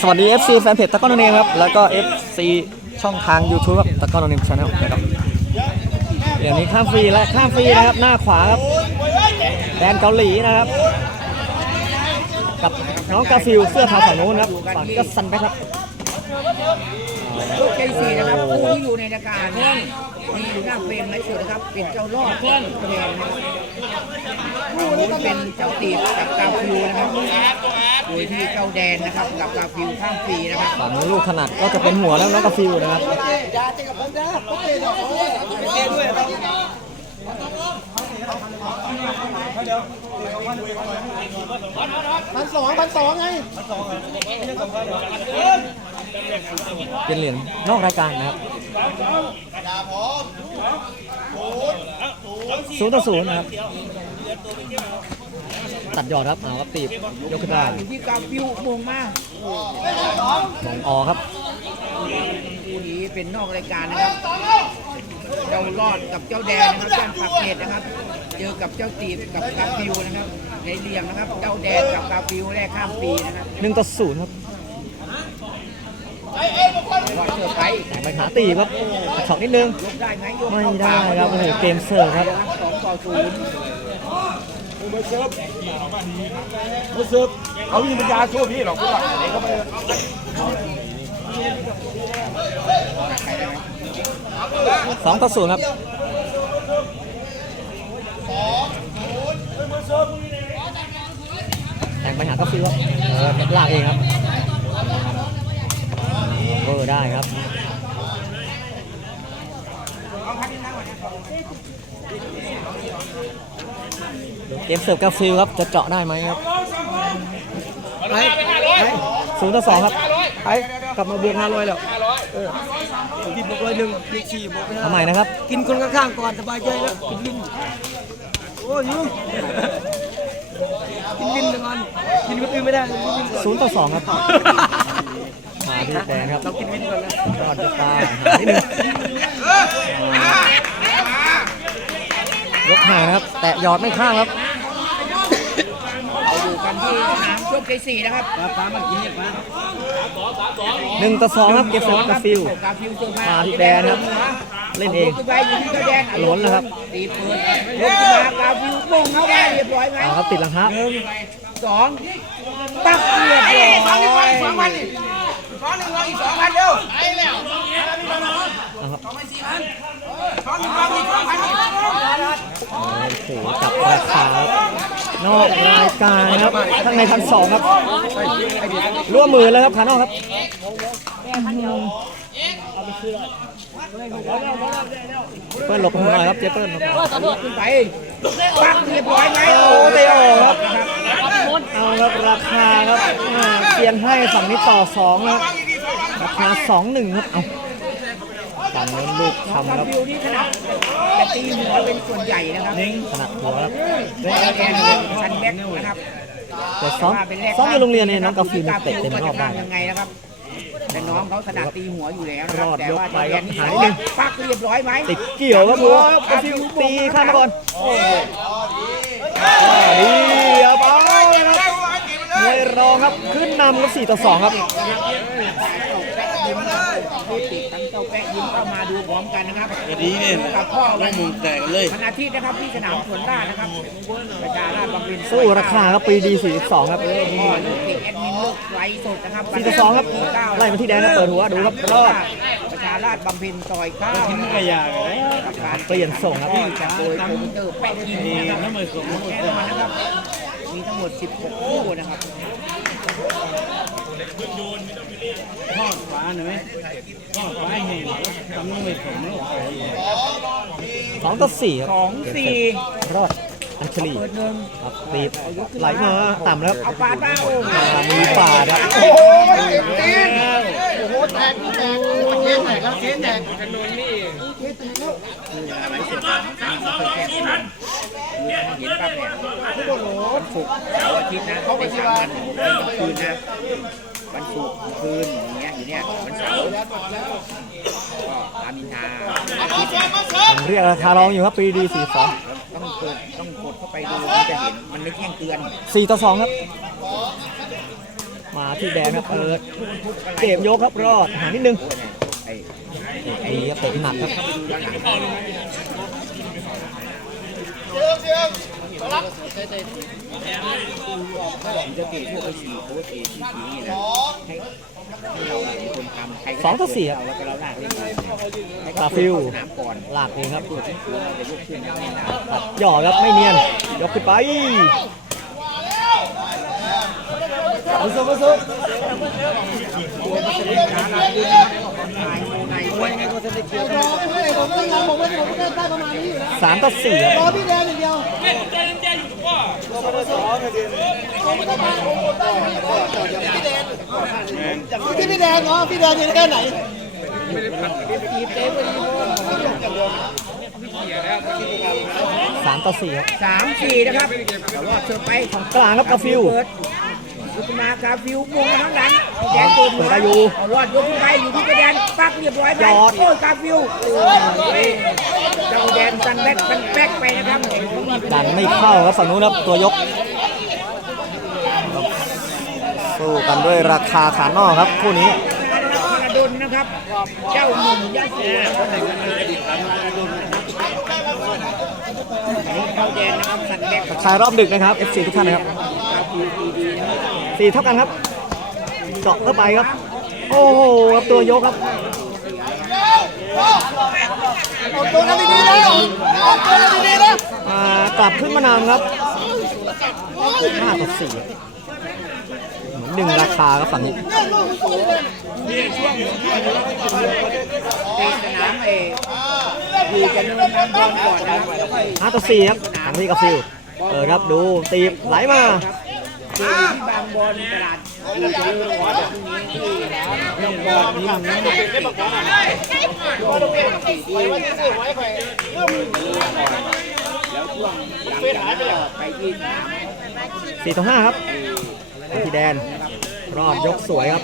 สวัสดี FC แฟนเพจตะก้อนนเนมครับ แล้วก็ FC ช่องทาง YouTube ครับตะก้อนนเนมชาแนลนะครับเดี๋ยวนี้ข้ามฟรีและข้ามฟรีนะครับ หน้าขวาครับแดนเกาหลีนะครับ กับน้องกาฟิลเสื้อทาฝั่งนู้นครับฝั่งก็ซันไปครับลูกใจสีนะครับผู้ที่อยู่ในรายการนี่หน้าเฟรมไลฟ์สดนะครับเป็นเจ้ารอดเพื่อนแดงนะครับฝั่งนู้นเป็นเจ้าตีบกับกาฟิวนะครับ โดยที่เจ้าแดนนะครับกับกาฟิวข้ามฟรีนะครับฝั่งนู้นลูกถนัดก็จะเป็นหัวแล้วน้องกาฟิลนะครับพันสองพันสองไงเป็นเหรียญนอกรายการนะครับศูนย์ต่อศูนย์นะครับ ตัดยอดครับเอาครับตีบยกขึ้นได้อยู่ที่กาฟิวมงมากส่งออกครับคู่นี้เป็นนอกรายการนะครับเจ้ารอดกับเจ้าแดนนะครับแจ้งปากเกตนะครับ เจอกับเจ้าตีบกับกาฟิวนะครับในเหลี่ยมนะครับ เจ้าแดนกับกาฟิวแรกข้ามปีนะครับหนึ่งต่อศูนย์ครับวอเชอร์ไปแต่ไปหาตีบครับช็อตนิดนึงยกได้ไหมยกไม่เข้าได้ปากครับโอ้โหเกมเสิร์ฟครับสองต่อศูนย์ มาเสิร์ฟมาเสิร์ฟเขามีปัญญาช่วยพี่หรอกพวกไหนเขาไปสองต่อศูนย์ครับแต่งไปหากาฟิลครับเออลากเองครับเบอได้ครับเอาพักนิดนึงก่อนนะ มเสิร์ฟกาฟิลครับจะเจาะได้ไหมครับไหนไหนศูนย์ต่อสองครับไปกลับมาบวกห้าร้อยแล้วเออที่บวกร้อยหนึ่งเลขสี่บวกไปห้าทำไมนะครับ กินคนข้างๆก่อนสบายใจแล้วกินวินโอ้ยยุ่งกินวินหนึ่งอันกินคนอื่นไม่ได้กินวินศูนย์ต่อสองครับมาที่แดนครับเรากินวินก่อนนะรอดยกตาหนิดนึงยกห่างนะครับ แตะยอดไม่ข้างครับ ที่สนามโชคชัยสี่นะครับปลาปลามากินเนี่ยปลาหนึ่งต่อสองครับเก็บเสิร์ฟกาฟิล กาฟิวเจอมามาที่แดนครับเล่นเองาขึ้นไปอยู่ที่เจ้าแดนล้นแล้วครับตีเปิดยกขึ้นมากาฟิวมงเข้าได้เรียบร้อยไหมเอาครับติดหลังครับหนึ่งสองปักเรียบร้อยสองพันสองหนึ่งร้อยอีกสองพันเดียวเอาครับ โอ้โหจับราคาครับนอกรายการครับข้างในพันสองครับร่วมมือแล้วครับขานอกครับเปิ้ลหลบไปหน่อยครับเจเปิ้ลครับขึ้นไปปักเรียบร้อยไหมโอ้เตะอครับเอาครับราคาครับเปลี่ยนให้ฝั่งนี้ต่อสองครับราคาสองหนึ่งครับเอา ฝั่งนู้นลูกกาทำครับฟิวนี่ขนาดจะตีหัวเป็นส่วนใหญ่นะครับขนาดหัวครับแดนเป็นชันแบ็กนะครับแต่ซ้อมซ้อมในโรงเรียนเนี่ยน้องกาฟิลเตะเต็มรอบได้ยังไงนะครับ แต่น้องเขาถนัดตีหัวอยู่แล้วนะครรับอดแต่ยกว่าไปเรียนครับนี่หายนิดนึงปักเรียบร้อยไหมติดเกี่ยวครับผมกาฟิลตีข้ามมาก่อนดีครับเอาละครับมวยรองครับขึ้นนำครับ4ต่อ2ครับแปะยิ้ม ผู้ติดทั้งเจ้าแปะยิ้มก็มาดูพร้อมกันนะครับดีเนี่ยกับพ่อวันมึงแตกเลยวันอาทิตย์นะครับที่สนามสวนราชนะครับประชาราชบำเพ็ญสู้ราคาครับปีดี42ครับ พ่อลูกติดแอดมินลูกไลฟ์สดนะครับ4ต่อ2ครับไล่มาที่แดนครับเปิดหัวดูครับรอด ประชาราชบำเพ็ญซอยเก้าทิ้งขยะเลยกับการเปลี่ยนส่งครับโดยโปรโมเตอร์แปะยิ้มนะครับ น้ำมันส่งแน่นอนนะครับ มีทั้งหมด 16 คู่นะครับ ทอดฟ้าหน่อยไหมทอดฟ้าแห้งทำน้ำมันส่งไม่ไหว2ต่อ4ครับ2 4รอดอัญชลีเปิดหนึ่งครับตีบไหลมาต่ำแล้วเอาปาดมาโอ้โหอ่ามีป่าดครับโอ้ยตีนโอ้โหแตกแตกเจ๊แตกแล้วเจ๊แตกเห็นปั๊บเนี่ยวันศุกร์เสาร์อาทิตย์นะเขาไปสามวันเป็นกลางคืนนะ วันศุกร์คืนอย่างเงี้ยอยู่เนี่ยวันเสาร์ก็รามอินทราผมเรียกราคารองอยู่ครับปีดี42ต้องเปิดต้องกดเข้าไปดูมันจะเห็นมันไม่แจ้งเตือน4ต่อ2ครับ มาที่แดนครับเปิดเกมยกครับรอดหานิดนึงไอ้ดีครับเตะหนักครับผมจะเตะพวกไอ้สี่โค้ชเอสี่ทีนี่นะให้ให้เราเป็นคนทำใครก็ สองต่อสี่ครับเราแล้วก็เราลากเล่นให้กาฟิลสนามก่อนลากเองครับตัดหย่อครับไม่เนียน ยกขึ้นไปตัวมันจะเล่นช้าเราดึงในในไว้ในตัวจะได้เกี่ยวกัน สามต่อสี่ครับพี่แดงอย่างเดียวที่พี่แดงเหรอพี่แดงอยู่แค่ไหนสามต่อสี่ครับสามสี่นะครับแต่ว่าเธอไปกลางครับกาฟิลเปิด ลุกมากาฟิวมงมาข้างหลังแดนตัวเปิดได้อยู่เอารอดยกขึ้นไปอยู่ที่กระแดนปักเรียบร้อยไปยอดโอ้ยกาฟิวโอ้ยเจ้าแดนสันแบกสันแบกไปนะครับดันไม่เข้าครับฝั่งนู้นครับตัวยกสู้กันด้วยราคาขานอกครับคู่นี้กระดนนะครับ เจ้าหนุ่มยักษ์เสืออันนี้เข้าแดนนะครับสันแบกชายรอบดึกนะครับ FC ทุกท่านนะครับ สี่เท่ากันครับเจาะเข้าไปครับ โอ้โหครับตัวยกครับเอาตัวกันดีๆนะเอาตัวกันดีๆนะอ่ากลับขึ้นมานำครับห้าต่อสี่เหมือนดึงราคาครับฝั่งนี้เตะสนามเออยู่จะเนินน้ำบอลก่อนนะครับแล้วก็ห้าต่อสี่ครับทางที่กาฟิลเปิดครับดูตีบไหลมาเจออยู่ที่บางบอลตลาดอยู่จะเนินวัดแบบนี้ที่น้องบอลนี่มันไม่ได้เตะบอลได้ช่วงสี่ที่แล้วช่วงหลังจากไปที่สี่ต่อห้าครับที่แดนรอบยกสวยครับ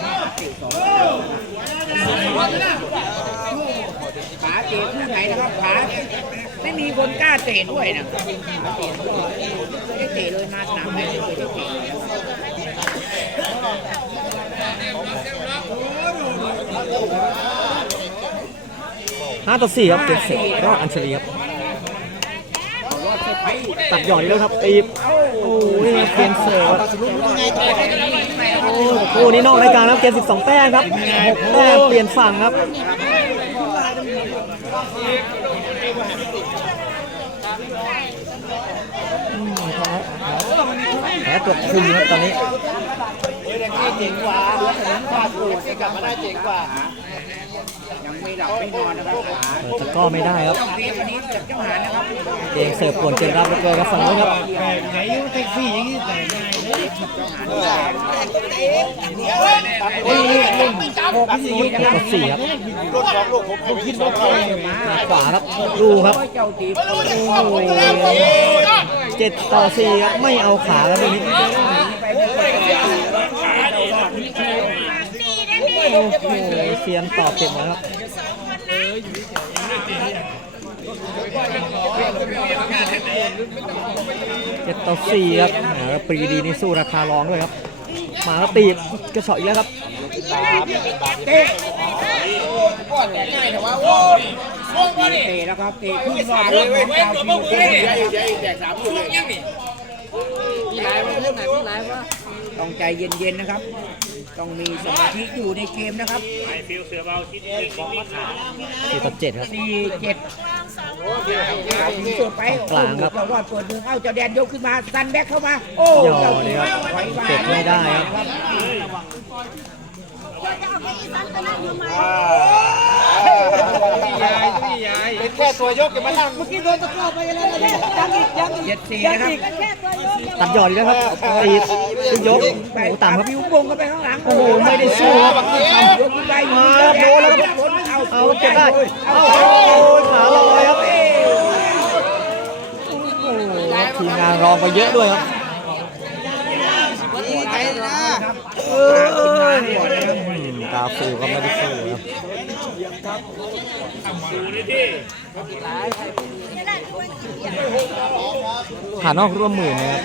ขาเตะคู่ไหนนะครับขาไม่มีคนกล้าเตะด้วยนะเตะก็ไม่เตะเลยมาสนามไม่เคยได้เตะห้าต่อสี่ครับเก็บเสร็จรอดอัญชลีครับตัดหย่อนอีกแล้วครับตีโอ้ยเกมเสิร์ฟโอ้โหนี่นอกรายการครับเกม12 แต้มครับ6แต้มเปลี่ยนฝั่งครับ แพ้ตัวคุมนะตอนนี้เจ๋งกว่าสนามฟาดโกรธกลับมาได้เจ๋งกว่า ไม่หลับไม่นอนนะครับขาเปิดตะกร้อไม่ได้ครับเรียวันนี้จากเจ้าหานะครับเกมเสิร์ฟป่วนเกมรับแล้วก็ครับฝั่งนู้นครับไหนยุ่งแท็กซี่อย่างนี้แต่ง่ายเลยเจ้าหาดูแลโอ้ยเล่นหกสี่เจ็ดต่อสี่ครับรถสองลูกผมผมคิดว่ามาขวาครับดูครับเจ้าตีบโอ้โหเจ็ดต่อสี่ครับไม่เอาขาแล้วตรงนี้ ไปเรื่อยๆเจ้ารอดนี่คือ โอ้โห เซียนตอบเก็บหมดครับเจ็ดต่อสี่ครับหมแล้วปรีดีนี่สู้ราคารองด้วยครับ มาแล้วตีบกระเฉาะอีกแล้วครับเตะเตะแล้วครับเตะขึ้นรอบเลยของเจ้าฟิวเตะต้องใจเย็นๆนะครับ ต้องมีสมาธิอยู่ในเกมนะครับสี่ต่อเจ็ดครับ สี่เจ็ดเปิดไปกลางครับเจ้ารอดเปิดหนึ่งเอ้าเจ้าแดนยกขึ้นมาซันแบ็คเข้ามา โอ้ย่อเจ้าเลยครับถอยมาเก็บไม่ได้ครับ เป็นแค่ตัวยกจะมานั่งเมื่อกี้โดนตะกร้อไปแล้วนะยังอีกยังอีกเจ็ดสี่นะครับตัดหยอดอีกแล้วครับตีขึ้นยกโอ้โหต่ำครับวิววงกันไปข้างหลังโอ้โหไม่ได้สู้ครับยกขึ้นไปมาโดนแล้วครับเอาเอาเก็บได้เอาโอ้ยขาลอยครับโอ้โหทีมงานรองไปเยอะด้วยครับเออเออ กาฟิลก็ไม่ได้สู้ครับผ่านนอกร่วมหมื่นนะครับ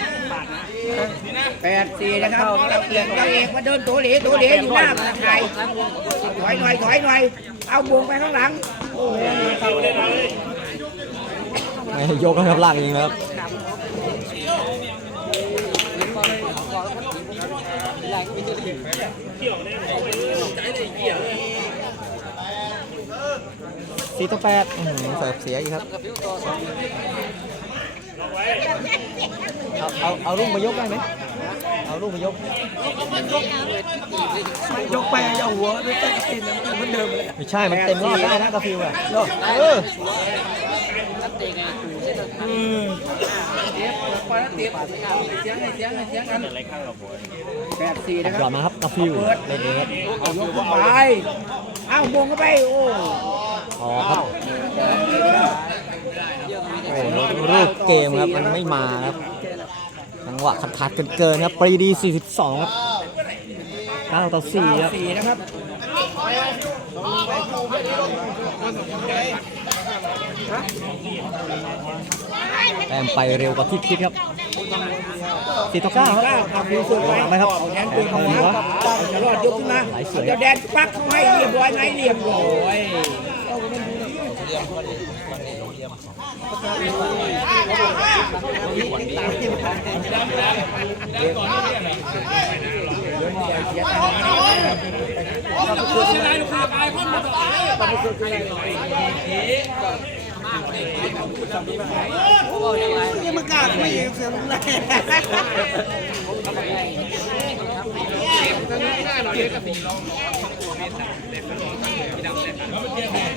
แปดสี่นะครับเจ้าเอกเจ้าเอกมาเดินตัวเหลตัวเหลอยู่หน้าประไทยถอยหน่อยถอยหน่อย เอาบวงไปข้างหลังโอ้โหไม่ให้ยกนะครับลากเองนะครับ สี่ต่อแปดอื้อหือเสิร์ฟเสียอีกครับ เอาเอาเอาลูกมายกได้ไหมเอาลูกมายก ยกไปเอาหัวไม่ใช่กินเหมือนเดิมเลยไม่ใช่ มันเต็มรอบได้นะกาฟิวอะเออแปดสี่นะคหยอรัดบมาครับกาฟิวเล่นเองครับ เอายกขึ้นไป เอาบวงเข้าไป โอ้ อ๋อครับโอ้รูปเกมครับมันไม่มาครับจังหวะขัดขัดๆเกินๆครับปรีดี 42 ครับ9ต่อ4ครับสี่นะครับแต้มไปเร็วกว่าที่คิดครับ4ต่อ9ครับเก้าครับดูสุดไปไหมครับเอาแดนปืนเข้ามาจะรอดยกขึ้นมาไหลสวยจะแดนปักเข้าให้เรียบร้อยไหมเรียบร้อย 9ต่อ4ครับรอดเสิร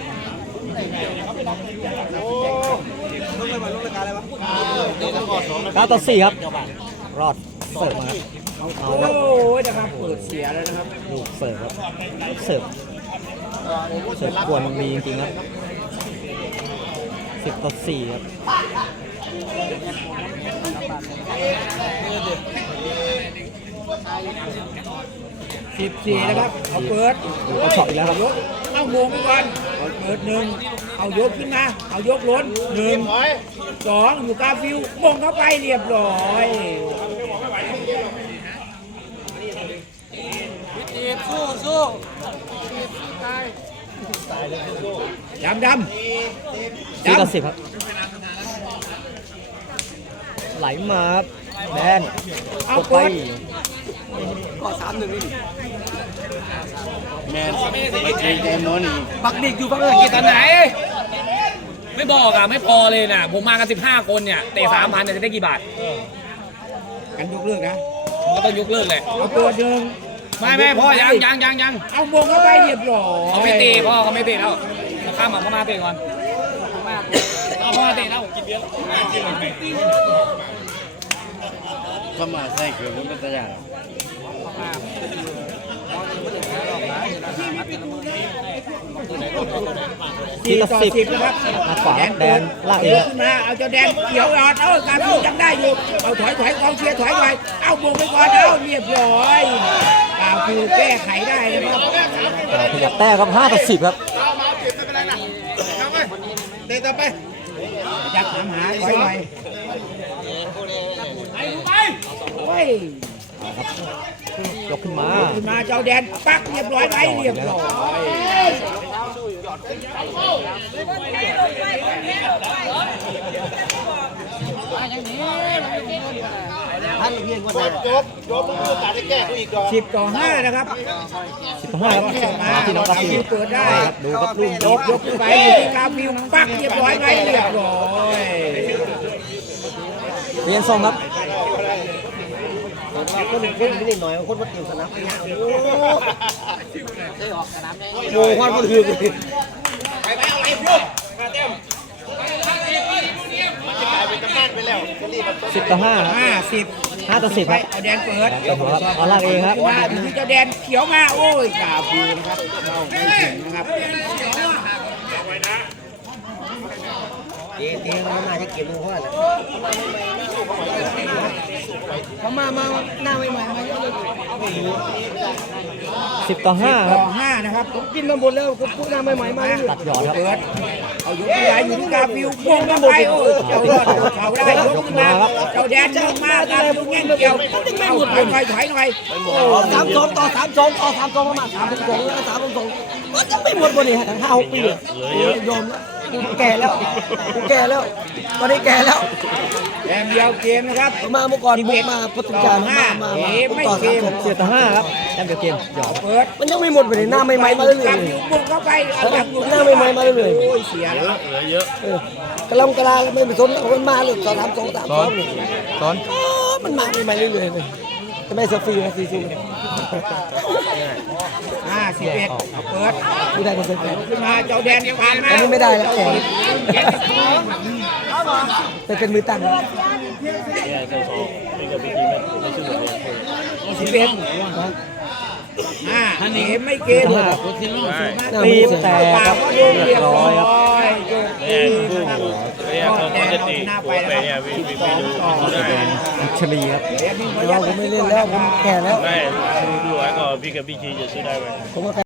์ ฟมาครับเอาโอ้ครับยนะครับเปิดเสียแล้วนะครับลูกเสิร์ฟครับเสิร์ฟเสิร์ฟกวนดีจริงๆครับสิบต่อสี่ครับ สิบสี่นะครับ เอาเปิดดูกระช็อตอีกแล้วครับยกเอาวงไปก่อนเอาเปิดหนึ่งเอายกขึ้นมา เอายกล้นหนึ่งสองอยู่กาฟิวมงเข้าไปเรียบร้อยดำดำสี่ต่อดำสิบครับไหลมาครับแดนเอา กดไปเปิดบักดิกอยู่ฝั่งอังกฤษตอนไหน ไม่บอกอะ ไม่พอเลยนะผมมากัน15คนเนี่ยเตะสามพันจะได้กี่บาทกันยกเลิกนะผมก็ต้องยกเลิกเลยเอาเปิดหนึ่งไม่ไม่พ่อยังยังยังยังเอาวงเข้าไปเรียบร้อยเขาไม่เตะพ่อเขาไม่เตะแล้วเราข้ามมาพ่อมาเตะก่อนเอาพ่อมาเตะแล้วกินเบียร์ เข้ามาใส่เกลือมันเป็นตัวอย่างสี่ต่อสิบนะครับมาขวาแดนลากเอเอางขึ้นมาเอาเจ้าแดนเขียวออดเออการพูดยังได้อยู่เอาถอยถอยกองเชียร์ถอยไปเอาบวกไปก่อนเอาเรียบร้อยกาวคือแก้ไขได้นะครับอ่าขยับแต้มครับห้าต่อสิบครับเตะต่อไปจับถามหาถอยไป ยยกขึ้นมาขึ้นมาเจ้าแดนปักเรียบร้อยไปเรียบร้อยจบจบมันมีโอกาสได้แก้เขาอีกดอกสิบต่อห้านะครับสิบต่อห้าครับมาที่น้องกาฟิวเปิดได้ครับดูครับลูกยกยกขึ้นไปอยู่ที่กาฟิวปักเรียบร้อยไปเรียบร้อยเรียนทรงครับ โอ้ความมันคือสิบต่อห้าครับห้าสิบห้าต่อสิบไปครับเอาแดนเปิดเอาครับเอาลากเองครับว่าถึงจะแดนเขียวมาโอ้ยกาฟูนะครับเราไม่ถึงนะครับ สิบต่อห้าครับ ต่อห้านะครับกินมาหมดแล้วก็พูดหน้าใหม่ๆมามาตัดหยอดครับเปิดเอายกขึ้นมาอยู่ที่กาฟิวพวงเข้าไปโอ้เจ้ายอดเขาได้ยกขึ้นมาเจ้าแดนยกมากาฟิวแง่งเกี่ยวเอาถอยหน่อยถอยหน่อยโอ้สามสองต่อสามสองต่อสามสองประมาณสามสองแล้วสามสองมันจะไม่หมดวันนี้ห้าหกปียอมแล้ว กูแก่แล้วกูแก่แล้วตอนนี้แก่แล้วแต้มเดียวเกมนะครับ มาเมื่อก่อนบุกมาปทุมธานีมามาเกมไม่ต่อเกสามมสองเสียต่อห้าครับแต้มเดียวเกมหยอกเปิดมันยังไม่หมดไปเลยหน้าใหม่ๆมาเรื่อยกาฟิวบุกเข้าไปเอาหลังอยู่ๆหน้าใหม่ๆมาเรื่อยโอ้ยเสียแล้วๆเออกระลำกระลาไม่ไปสนเอาคนมาเลยต่อสามสองสามสองนี่สอนอ๋อมันมาใหม่ๆเรื่อยๆเลยจะไม่เซลฟี่นะซีซูห้า สิบเอ็ดเปิดไม่ได้คนเซลฟี่ขึ้นมาเจ้าแดนผ่านมาอันนี้ไม่ได้แล้วแก่แต่เป็นมือตั้งสิบเอ็ดห้าเกมไม่เกมตีแตกปาครักบก็โดเรีนเรียยบบร้ร้ออยยครับโยกตีนะครับก็แดนเอาชนะไปนะครับสิบสองต่อสิบเอ็ดอัญชลีครับเดี๋ยวมีพเรายักผมไม่เล่นแล้วผมแก่แล้ว ได้ดูดู